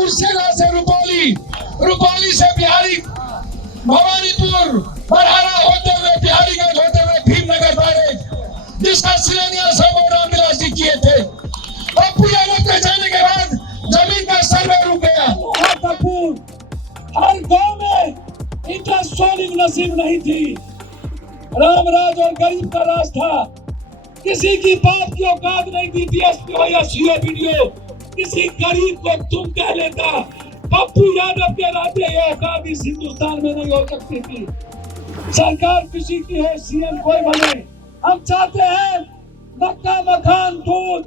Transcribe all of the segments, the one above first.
कुर्सेला से रुपौली, रुपौली से बिहारी भवानीपुर, बरहारा होते हुए बिहारीगंज होते हुए भीमनगर बैरेज, जिसका शिलान्यास हम और रामविलास जी किए थे। पप्पू यादव के जाने के बाद जमीन का सर्वे रुक गया। हर गांव में इनका सोनिंग नसीब नहीं थी। रामराज और गरीब का राज था। किसी की बात की औकात नहीं थी डीएसपी हो या सीओ वीडियो। किसी गरीब को तुम कह लेता। पप्पू यादव के रहते ये औकात इस हिंदुस्तान में नहीं हो सकती थी। सरकार किसी की हो, सीएम कोई बने, हम चाहते हैं मक्का मखान, दूध,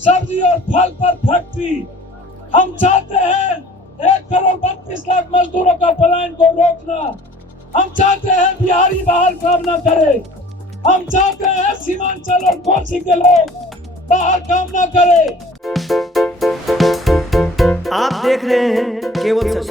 सब्जी और फल पर फैक्ट्री। हम चाहते हैं 1,32,00,000 मजदूरों का पलायन को रोकना। हम चाहते हैं बिहारी बाहर काम न करे। हम चाहते हैं सीमांचल और कोसी के लोग बाहर काम न करे। आप देख रहे हैं केवल सच।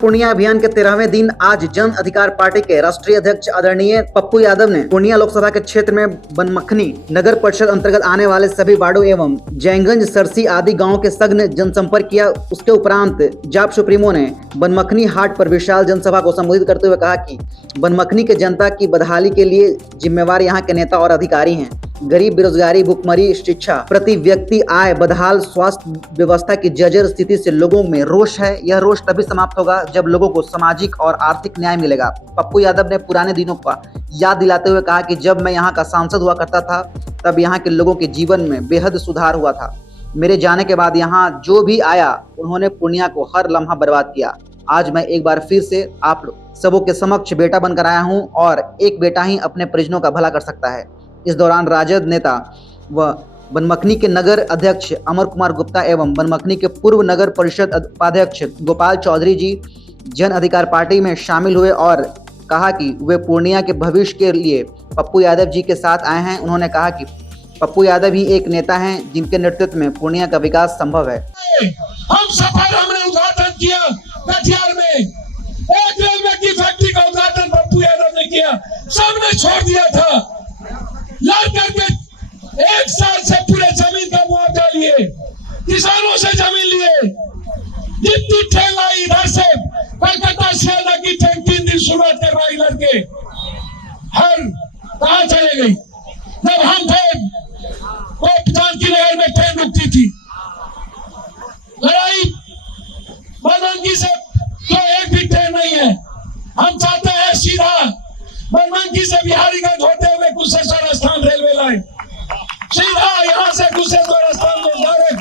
पूर्णिया अभियान के 13वें दिन आज जन अधिकार पार्टी के राष्ट्रीय अध्यक्ष आदरणीय पप्पू यादव ने पूर्णिया लोकसभा के क्षेत्र में बनमखनी नगर परिषद अंतर्गत आने वाले सभी वार्डों एवं जैंगंज, सरसी आदि गांवों के सघन जनसंपर्क किया। उसके उपरांत जाप सुप्रीमो ने बनमखनी हाट पर विशाल जनसभा को संबोधित करते हुए कहा कि बनमखनी के जनता की बदहाली के लिए जिम्मेवार यहाँ के नेता और अधिकारी हैं। गरीब, बेरोजगारी, भुखमरी, शिक्षा, प्रति व्यक्ति आय, बदहाल स्वास्थ्य व्यवस्था की जर्जर स्थिति से लोगों में रोष है। यह रोष तभी समाप्त होगा जब लोगों को सामाजिक और आर्थिक न्याय मिलेगा। पप्पू यादव ने पुराने दिनों का याद दिलाते हुए कहा कि जब मैं यहाँ का सांसद हुआ करता था तब यहाँ के लोगों के जीवन में बेहद सुधार हुआ था। मेरे जाने के बाद यहाँ जो भी आया उन्होंने पूर्णिया को हर लम्हा बर्बाद किया। आज मैं एक बार फिर से आप सबों के समक्ष बेटा बनकर आया हूँ और एक बेटा ही अपने परिजनों का भला कर सकता है। इस दौरान राजद नेता व बनमखनी के नगर अध्यक्ष अमर कुमार गुप्ता एवं बनमखनी के पूर्व नगर परिषद उपाध्यक्ष गोपाल चौधरी जी जन अधिकार पार्टी में शामिल हुए और कहा कि वे पूर्णिया के भविष्य के लिए पप्पू यादव जी के साथ आए हैं। उन्होंने कहा कि पप्पू यादव ही एक नेता हैं जिनके नेतृत्व में पूर्णिया का विकास संभव है। हम सफल हमने उद्घाटन किया कटिहार में, एक रेलवे की फैक्ट्री का उद्घाटन पप्पू यादव ने किया। सबने छोड़ दिया था, लड़ करके 1 साल से पूरे जमीन का मुआवजा लिए, किसानों से जमीन लिए। जितनी ट्रेन आई इधर से कलकत्ता शियालदह की ट्रेन 3 दिन शुरुआत कर रहा है लड़के, हर कहाँ चले गई। जब हम थे वो जानकी नगर में ट्रेन रुकती थी। लड़ाई बनमनकी से तो एक भी ट्रेन नहीं है। हम चाहते हैं सीधा बनमनकी से बिहारीगंज होते हुए कुशेश्वर स्थान रेलवे लाइन, सीधा यहाँ से कुशेश्वर स्थान में डायरेक्ट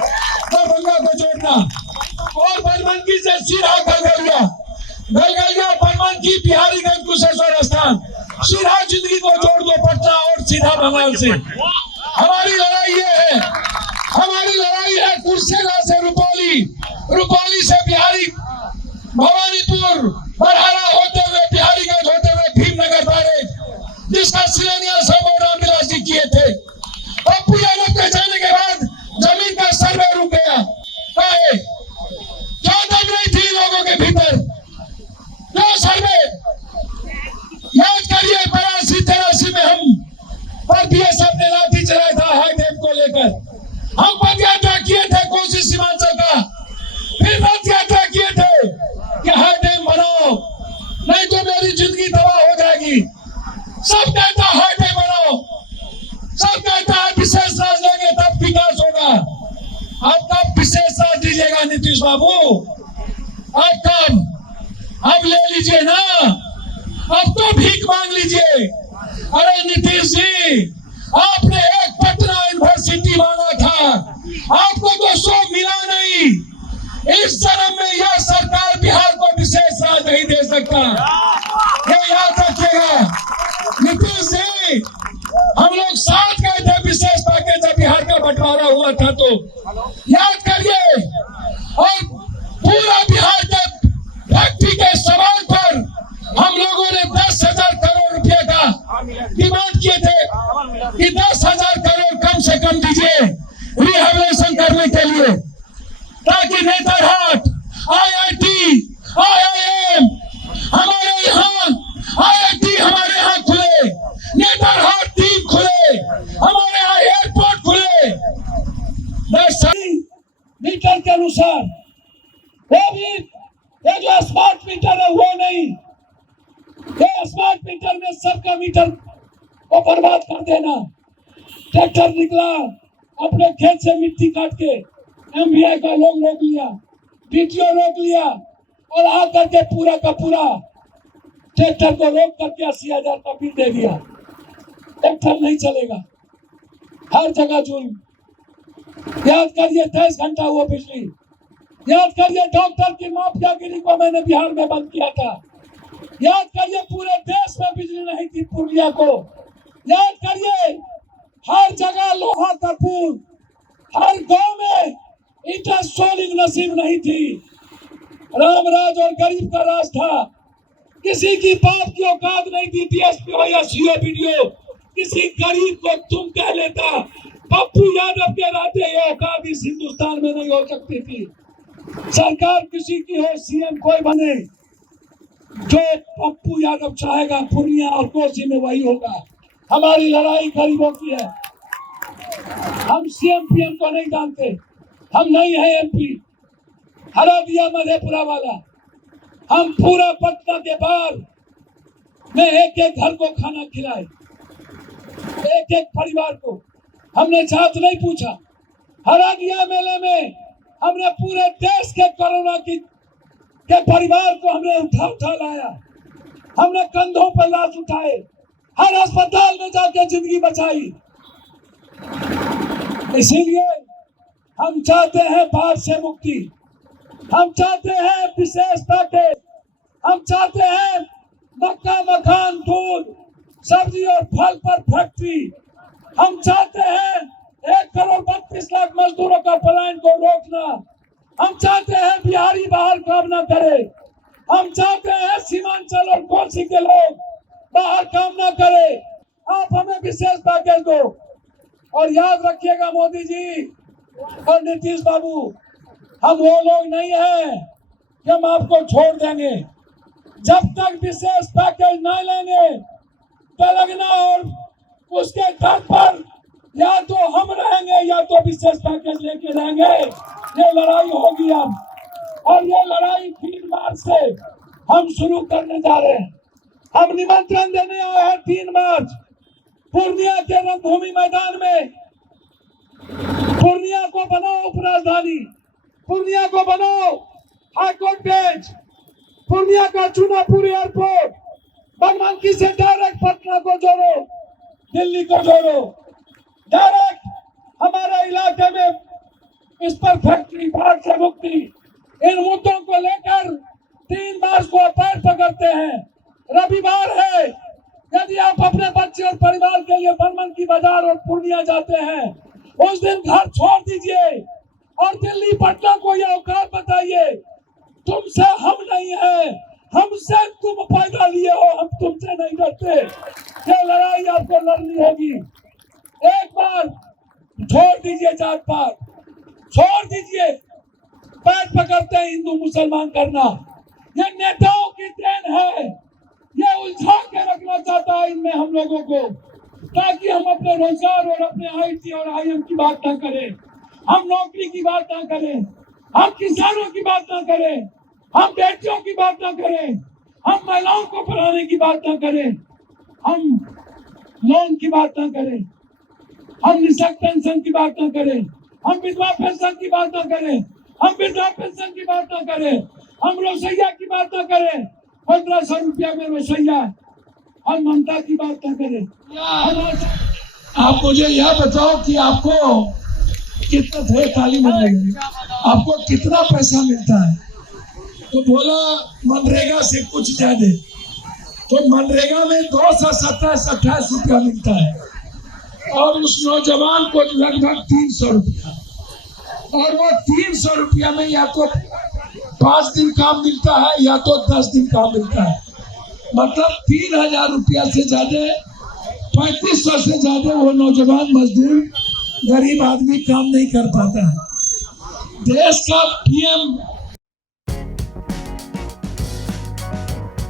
दरभंगा को जोड़ना और बनमनकी से सीधा गलगलिया, बनमनकी, बिहारीगंज, कुशेश्वर स्थान, सीधा जिंदगी को जोड़ दो पटना और सीधा बंगाल से। हमारी लड़ाई ये है, हमारी लड़ाई है कुर्सेला से रुपौली, रुपौली से बिहारी भवानीपुर, बरहारा होते हुए बिहारीगंज होते हुए भीमनगर बैरेज, जिसका शिलान्यास हम और रामविलास जी किए थे। पप्पू यादव के जाने के बाद जमीन का सर्वे रुक गया। क्या दम नहीं थी लोगों के भीतर? क्यों सर्वे? याद करिए 82-83 में हम पर बीएसएफ ने लाठी चलाया था हाई डैम को लेकर। हम पद यात्रा किए थे कोसी सीमांचल का, फिर रथ यात्रा किए थे कि हाई डैम बनाओ नहीं तो मेरी जिंदगी तबाह हो जाएगी। सब कहता हाई डैम बनाओ, सब कहता है विशेष राज लेंगे तब विकास होगा। अब कब विशेष राज दीजिएगा नीतीश बाबू? अब कब? अब ले लीजिए ना, अब तो भीख मांग लीजिए। अरे नीतीश जी, आपने एक पटना यूनिवर्सिटी मांगा था, आपको तो 100 मिला नहीं। इस जन्म में यह सरकार बिहार को विशेष राज नहीं दे सकता, ये याद रखिएगा। नीतीश जी, हम लोग साथ गए थे विशेष पैकेज जब बिहार का बंटवारा हुआ था, तो याद करिए। और पूरा बिहार के फैक्ट्री के सवाल पर हम लोगों ने 10,000 करोड़ रुपए का डिमांड किए थे कि 10,000 करोड़ कम से कम दीजिए रिहैबिलिटेशन करने के लिए, ताकि नेतरहाट, IIT, IIM हमारे यहाँ, IIT हमारे यहाँ खुले, नेतरहाट टीम खुले, हमारे यहाँ एयरपोर्ट खुले। मीटर के अनुसार वो भी ये जो स्मार्ट मीटर है वो नहीं, ये स्मार्ट मीटर में सबका मीटर को बर्बाद कर देना। ट्रैक्टर निकला, अपने खेत से मिट्टी काट के एमवीआई का लोग रोक लिया, डीटीओ रोक लिया और आकर के पूरा का पूरा ट्रैक्टर को रोक करके 80,000 का बिल दे दिया। ट्रैक्टर नहीं चलेगा, हर जगह जुल्म। याद करिए 23 घंटा हुआ बिजली। याद करिए डॉक्टर की माफियागिरी को मैंने बिहार में बंद किया था। याद करिए पूरे देश में बिजली नहीं थी पूर्णिया को। याद करिए हर जगह लोहा कर्पूर, हर गांव में ईटा सोलिंग नसीब नहीं थी। रामराज और गरीब का राज था। किसी की बाप की औकात नहीं थी डीएसपी हो या सीओ वीडियो। किसी गरीब को तुम कह लेता। पप्पू यादव के रहते ये औकात इस हिंदुस्तान में नहीं हो सकती थी। सरकार किसी की हो, सीएम कोई बने, जो पप्पू यादव चाहेगा पूर्णिया और कोसी में वही होगा। हमारी लड़ाई गरीबों की है। हम सीएम पीएम को नहीं जानते, हम नहीं है एमपी। हरा दिया मधेपुरा वाला। हम पूरा पटना के बाहर में एक एक घर को खाना खिलाए, एक एक परिवार को। हमने जात नहीं पूछा। हरा दिया मेले में हमने पूरे देश के कोरोना के परिवार को हमने उठा लाया। हमने कंधों पर लाश उठाए, हर अस्पताल में जाकर जिंदगी बचाई। इसीलिए हम चाहते हैं बाढ़ से मुक्ति, हम चाहते हैं विशेष पैकेज, हम चाहते हैं मक्का मखान दूध सब्जी और फल पर फैक्ट्री। हम चाहते हैं 1,32,00,000 मजदूरों का पलायन को रोकना। हम चाहते हैं बिहारी बाहर काम न करे। हम चाहते हैं सीमांचल और कोसी के लोग बाहर काम न करे। आप हमें विशेष पैकेज दो। और याद रखिएगा मोदी जी और नीतीश बाबू, हम वो लोग नहीं हैं कि हम आपको छोड़ देंगे। जब तक विशेष पैकेज न लेंगे तेलंगाना और उसके घर पर या तो हम रहेंगे या तो विशेष पैकेज लेके रहेंगे। ये लड़ाई होगी अब, और ये लड़ाई 3 मार्च से हम शुरू करने जा रहे हैं। हम निमंत्रण देने आए हैं 3 मार्च पूर्णिया के रंगभूमि मैदान में। पूर्णिया को बनाओ उपराजधानी, पूर्णिया को बनाओ हाईकोर्ट बेंच, पूर्णिया का चुनापुर एयरपोर्ट, बनमनखी से डायरेक्ट पटना को जोड़ो, दिल्ली को जोड़ो। डायरेक्ट हमारे इलाके में इस पर फैक्ट्री, बाढ़ से मुक्ति, इन मुद्दों को लेकर 3 मार्च को पैर पकड़ते हैं। रविवार है। यदि आप अपने बच्चे और परिवार के लिए बनमनखी बाजार और पूर्णिया जाते हैं, उस दिन घर छोड़ दीजिए और दिल्ली पटना को यह औकात बताइए, तुमसे हम नहीं है, हमसे तुम पैदा लिए हो, हम तुमसे नहीं डरते। ये लड़ाई आपको लड़नी होगी। एक बार छोड़ दीजिए जात पात, छोड़ दीजिए पैर पकड़ते हैं हिंदू मुसलमान करना। ये नेताओं की देन है। ये उलझा के रखना चाहता है इनमें हम लोगों को, ताकि हम अपने रोजगार और अपने आईटी और आईएम की बात ना करें, हम नौकरी की बात ना करें, हम किसानों की बात ना करें, हम बेटियों की बात ना करें, हम महिलाओं को पढ़ाने की बात ना करें, हम लोन की बात ना करें, हम निःशक्त पेंशन की बात ना करें, हम विधवा पेंशन की बात ना करें, हम विधवा पेंशन की बात ना करें, हम रसोईया की बात ना करें, 1500 रुपया में रसोईया, हम ममता की बात ना करें। आप मुझे यह बताओ कि आपको कितना थे ताली मिलेगी, आपको कितना पैसा मिलता है? तो बोला मनरेगा से कुछ ज्यादा। तो मनरेगा में 227-28 रुपया मिलता है, और उस नौजवान को लगभग 300 रुपया, और वो 300 रुपया में या तो 5 दिन काम मिलता है या तो 10 दिन काम मिलता है। मतलब 3000 रुपया से ज्यादा, 3500 से ज्यादा वो नौजवान मजदूर गरीब आदमी काम नहीं कर पाता है। देश का पीएम